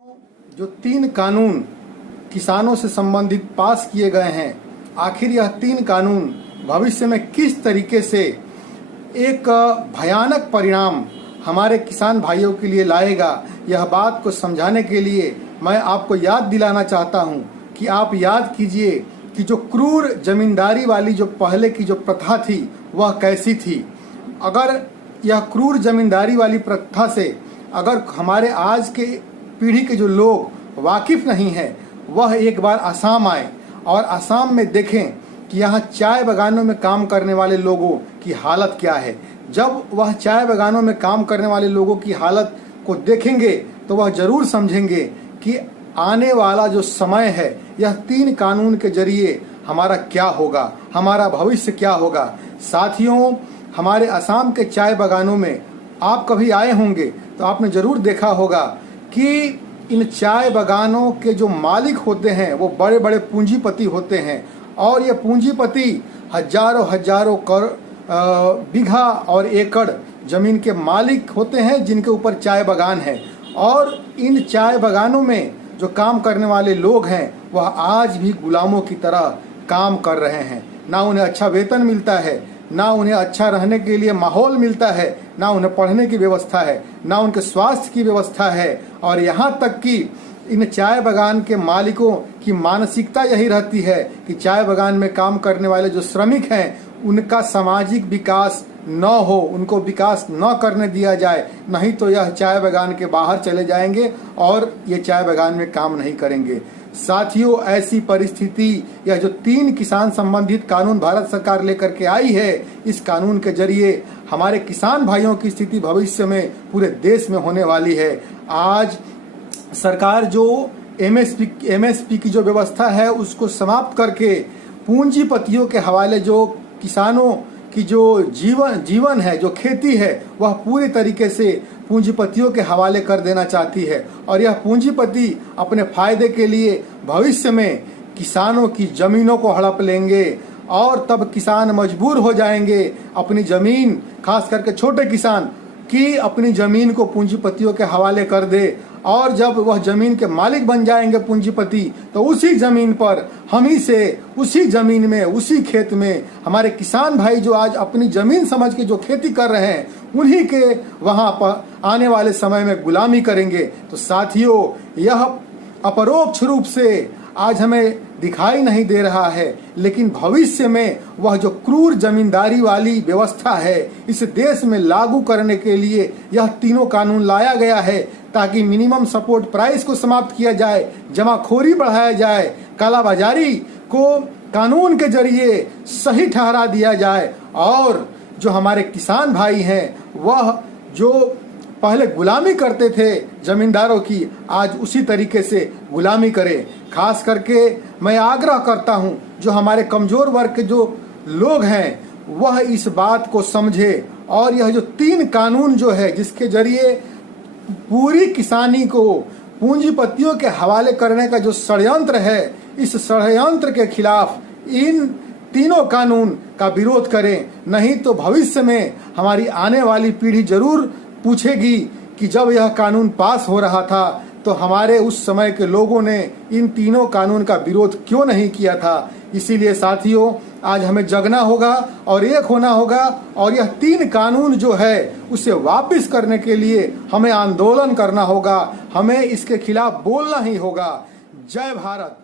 जो 3 कानून किसानों से संबंधित पास किए गए हैं, आखिर यह 3 कानून भविष्य में किस तरीके से एक भयानक परिणाम हमारे किसान भाइयों के लिए लाएगा, यह बात को समझाने के लिए मैं आपको याद दिलाना चाहता हूं कि आप याद कीजिए कि जो क्रूर जमींदारी वाली जो पहले की जो प्रथा थी वह कैसी थी। अगर यह क्रूर जमींदारी वाली प्रथा से अगर हमारे आज के पीढ़ी के जो लोग वाकिफ नहीं हैं, वह एक बार असम आए और असम में देखें कि यहाँ चाय बागानों में काम करने वाले लोगों की हालत क्या है। जब वह चाय बागानों में काम करने वाले लोगों की हालत को देखेंगे तो वह जरूर समझेंगे कि आने वाला जो समय है, यह 3 कानून के जरिए हमारा क्या होगा, हमारा भविष्य क्या होगा। साथियों, हमारे असम के चाय बागानों में आप कभी आए होंगे तो आपने जरूर देखा होगा कि इन चाय बागानों के जो मालिक होते हैं वो बड़े बड़े पूंजीपति होते हैं और ये पूंजीपति हजारों बीघा और एकड़ जमीन के मालिक होते हैं जिनके ऊपर चाय बागान है। और इन चाय बागानों में जो काम करने वाले लोग हैं वह आज भी गुलामों की तरह काम कर रहे हैं। ना उन्हें अच्छा वेतन मिलता है, ना उन्हें अच्छा रहने के लिए माहौल मिलता है, ना उन्हें पढ़ने की व्यवस्था है, ना उनके स्वास्थ्य की व्यवस्था है। और यहाँ तक कि इन चाय बागान के मालिकों की मानसिकता यही रहती है कि चाय बागान में काम करने वाले जो श्रमिक हैं उनका सामाजिक विकास न हो, उनको विकास न करने दिया जाए, नहीं तो यह चाय बागान के बाहर चले जाएंगे और ये चाय बागान में काम नहीं करेंगे। साथियों, ऐसी परिस्थिति, यह जो 3 किसान संबंधित कानून भारत सरकार लेकर के आई है, इस कानून के जरिए हमारे किसान भाइयों की स्थिति भविष्य में पूरे देश में होने वाली है। आज सरकार जो एमएसपी की जो व्यवस्था है उसको समाप्त करके पूंजीपतियों के हवाले जो किसानों की जो जीवन है, जो खेती है, वह पूरी तरीके से पूंजीपतियों के हवाले कर देना चाहती है। और यह पूंजीपति अपने फायदे के लिए भविष्य में किसानों की जमीनों को हड़प लेंगे और तब किसान मजबूर हो जाएंगे अपनी जमीन, खास करके छोटे किसान की अपनी जमीन को पूंजीपतियों के हवाले कर दे। और जब वह जमीन के मालिक बन जाएंगे पूंजीपति, तो उसी जमीन पर हम ही से, उसी जमीन में, उसी खेत में हमारे किसान भाई जो आज अपनी जमीन समझ के जो खेती कर रहे हैं, उन्हीं के वहां पर आने वाले समय में गुलामी करेंगे। तो साथियों, यह अपरोक्ष रूप से आज हमें दिखाई नहीं दे रहा है, लेकिन भविष्य में वह जो क्रूर जमींदारी वाली व्यवस्था है, इस देश में लागू करने के लिए यह 3 कानून लाया गया है ताकि मिनिमम सपोर्ट प्राइस को समाप्त किया जाए, जमाखोरी बढ़ाया जाए, कालाबाजारी को कानून के जरिए सही ठहरा दिया जाए और जो हमारे किसान भाई हैं वह जो पहले गुलामी करते थे जमींदारों की, आज उसी तरीके से गुलामी करें। खास करके मैं आग्रह करता हूं जो हमारे कमजोर वर्ग के जो लोग हैं वह इस बात को समझे और यह जो 3 कानून जो है जिसके जरिए पूरी किसानी को पूंजीपतियों के हवाले करने का जो षड्यंत्र है, इस षड्यंत्र के खिलाफ इन 3 कानून का विरोध करें। नहीं तो भविष्य में हमारी आने वाली पीढ़ी जरूर पूछेगी कि जब यह कानून पास हो रहा था तो हमारे उस समय के लोगों ने इन 3 कानून का विरोध क्यों नहीं किया था। इसीलिए साथियों, आज हमें जगना होगा और एक होना होगा और यह 3 कानून जो है उसे वापस करने के लिए हमें आंदोलन करना होगा, हमें इसके खिलाफ बोलना ही होगा। जय भारत।